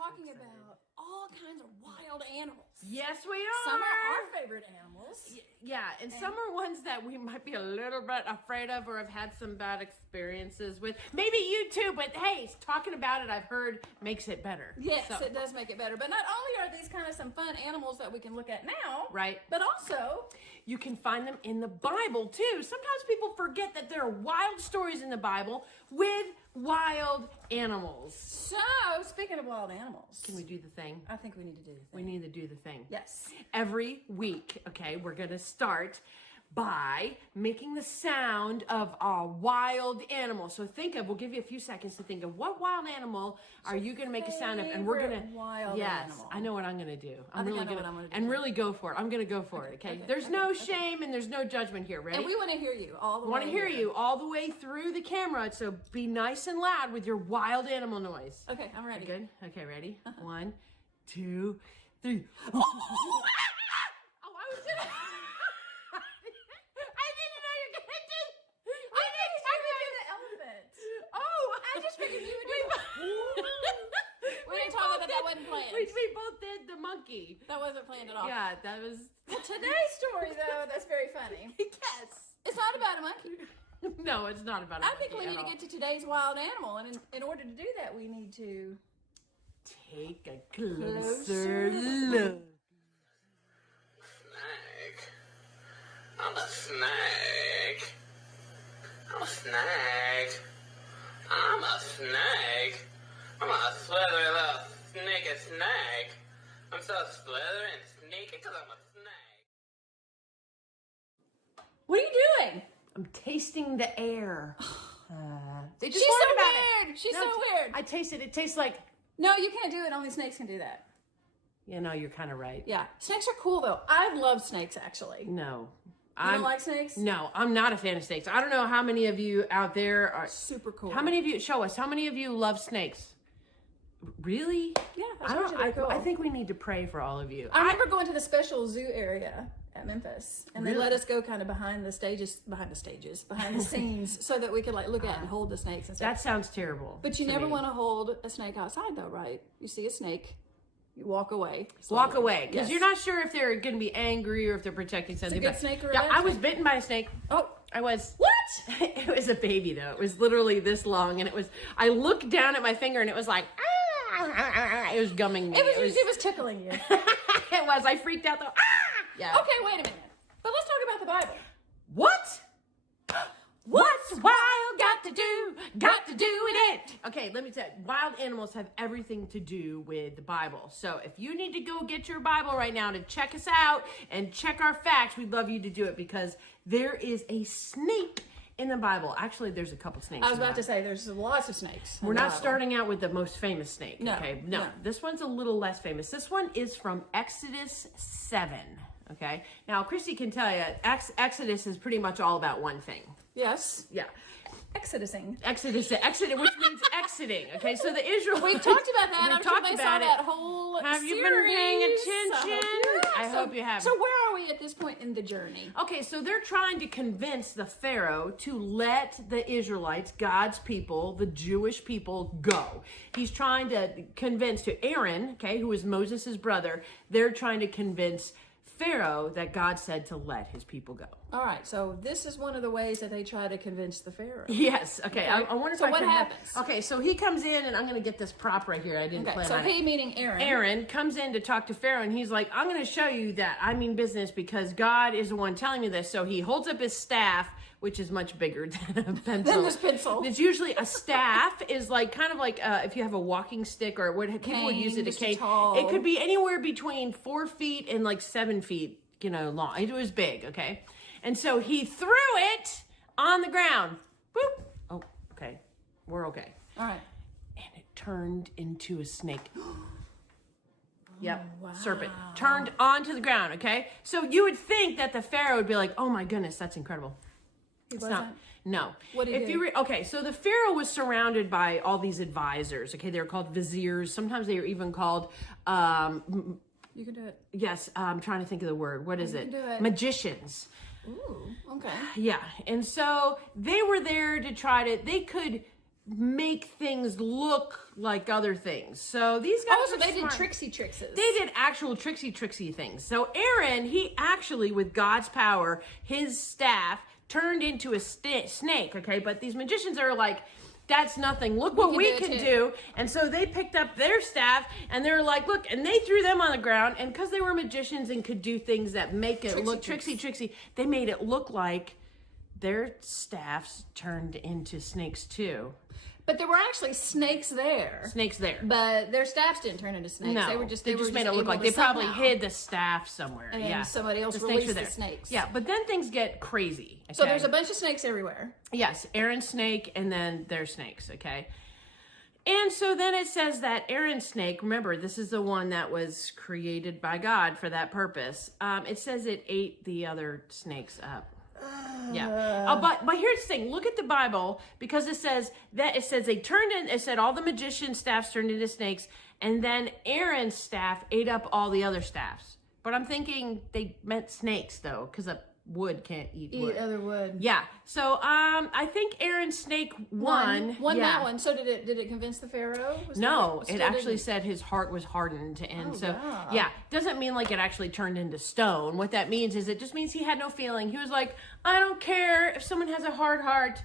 talking about all kinds of wild animals. Yes, we are. Some are our favorite animals. Yeah, and some are ones that we might be a little bit afraid of or have had some bad experiences with. Maybe you too, but hey, talking about it, I've heard, makes it better. Yes, So, it does make it better. But not only are these kind of some fun animals that we can look at now, right? but also you can find them in the Bible too. Sometimes people forget that there are wild stories in the Bible with wild animals. So, speaking of wild animals, Can we do the thing? I think we need to do the thing. We need to do the thing. Yes. Every week, okay, we're going to start by making the sound of a wild animal. So we'll give you a few seconds to think of what wild animal are you going to make a sound of, and we're going to wild yes, animal. I know what I'm going to do. I know what I'm gonna do. And really go for it. I'm going to go for it. Okay. There's no shame and there's no judgment here. Ready? And we want to hear you all the way. Want to hear you all the way through the camera. So be nice and loud with your wild animal noise. Okay, I'm ready. Good. Okay, ready? 1, 2, 3. Oh, I was gonna. I didn't know you were gonna do. I didn't I would do the elephant. Oh, I just figured you would do. We didn't talk about that wasn't planned. We both did the monkey. That wasn't planned at all. Yeah, that was. Well, today's story, though, that's very funny. Yes. It's not about a monkey. No, it's not about. I think we need to get to today's wild animal, and in order to do that, we need to take a closer look. Snake. I'm a snake. I'm a snake. I'm a snake. I'm a slithery little sneaky snake. I'm so slithery and sneaky because I'm a snake. What are you doing? I'm tasting the air. They just She's warned so about weird. it. She's No, so weird. I taste it. It tastes like. No, you can't do it. Only snakes can do that. You know, you're kind of right. Yeah, snakes are cool though. I love snakes actually. No. You don't like snakes? No, I'm not a fan of snakes. I don't know how many of you out there are. Super cool. How many of you, show us, how many of you love snakes? Really? Yeah, I think we need to pray for all of you. I remember going to the special zoo area at Memphis, and they let us go kind of behind the scenes, so that we could like look at and hold the snakes and stuff. That sounds terrible. But you to never me. want to hold a snake outside, though, right? You see a snake, you walk away. Walk away, because Yes. you're not sure if they're going to be angry or if they're protecting It's a something. good snake or a yeah, bad I was snake? bitten by a snake. Oh, I was. what? It was a baby though. It was literally this long, and it was. I looked down at my finger, and it was like, it was gumming me. It was tickling you. It was. I freaked out though. Yeah. Okay, wait a minute. But let's talk about the Bible. What? What's wild got to do with it? Okay, let me tell you, wild animals have everything to do with the Bible. So if you need to go get your Bible right now to check us out and check our facts, we'd love you to do it because there is a snake in the Bible. Actually, there's a couple snakes. I was about to say there's lots of snakes. We're not starting out with the most famous snake. No, Okay, no. no. This one's a little less famous. This one is from Exodus 7. Okay, now Christy can tell you, Exodus is pretty much all about one thing. Yes. Yeah. Exodusing. Exodus, which means exiting. Okay, so the Israelites. We talked about that. We I'm talked sure they about saw it. that whole Have you been series. paying attention? I hope you have. So where are we at this point in the journey? Okay, so they're trying to convince the Pharaoh to let the Israelites, God's people, the Jewish people, go. He's trying to convince to Aaron, okay, who is Moses' brother, they're trying to convince Pharaoh that God said to let his people go. All right, so this is one of the ways that they try to convince the Pharaoh. Yes. Okay. I wonder if So I what can happens? Okay. So he comes in, and I'm going to get this prop right here. I didn't Okay, plan so on it. he meaning Aaron. Aaron comes in to talk to Pharaoh, and he's like, I'm going to show you that I mean business because God is the one telling me this. So he holds up his staff, which is much bigger than a pencil. Then this pencil. It's usually a staff is like kind of like if you have a walking stick or what people would use it a just a cane. tall- It could be anywhere between 4 feet and like 7 feet, long. It was big, okay? And so he threw it on the ground. Boop. Oh, okay. We're okay. All right. And it turned into a snake. Yep. wow. Serpent. Turned onto the ground, okay? So you would think that the Pharaoh would be like, oh my goodness, that's incredible. It's not. No. What did he do? Okay, so the Pharaoh was surrounded by all these advisors. Okay, they were called viziers. Sometimes they were even called You can do it. yes, I'm trying to think of the word. What is You it? can do it. Magicians. Ooh, okay. Yeah. And so they were there to try to, they could make things look like other things. So these guys So are they smart. did tricksy trickses. They did actual tricksy things. So Aaron, he actually, with God's power, his staff turned into a snake, okay? But these magicians are like, that's nothing. Look what we can do. And so they picked up their staff and they're like, look, and they threw them on the ground. And because they were magicians and could do things that make it look tricksy, they made it look like their staffs turned into snakes too. But there were actually snakes there. Snakes there. But their staffs didn't turn into snakes. No, They were just made it look like they probably hid the staff somewhere. And then somebody else The snakes released were the there. snakes. Yeah, but then things get crazy. Okay? So there's a bunch of snakes everywhere. Yes, Aaron's snake and then their snakes, okay? And so then it says that Aaron's snake, remember, this is the one that was created by God for that purpose. It says it ate the other snakes up. Yeah. But here's the thing. Look at the Bible, because it says they turned in, it said all the magician staffs turned into snakes, and then Aaron's staff ate up all the other staffs. But I'm thinking they meant snakes though, because a wood can't eat wood. Eat other wood. Yeah. So I think Aaron's snake won. Won Yeah. that one. So did it convince the Pharaoh? No, it actually said his heart was hardened. And doesn't mean like it actually turned into stone. What that means is it just means he had no feeling. He was like, I don't care if someone has a hard heart.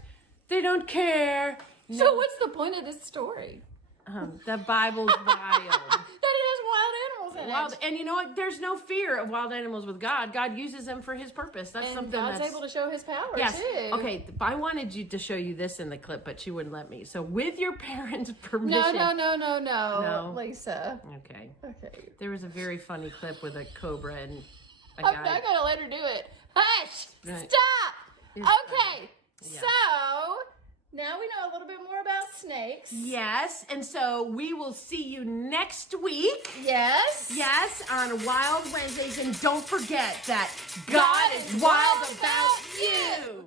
They don't care. So what's the point of this story? The Bible's wild. That it has wild animals in it. And you know what? There's no fear of wild animals with God. God uses them for his purpose. That's And something God's that's... able to show his power Yes. too. Okay. I wanted you to show you this in the clip, but she wouldn't let me. So with your parents' permission. No, Lisa. Okay. Okay. There was a very funny clip with a cobra and a I'm guy. not gonna let her do it. Hush! Right. Stop! It's Okay. Yeah. So now we know a little bit more about snakes. Yes, and so we will see you next week. Yes. Yes, on Wild Wednesdays, and don't forget that God is wild about you.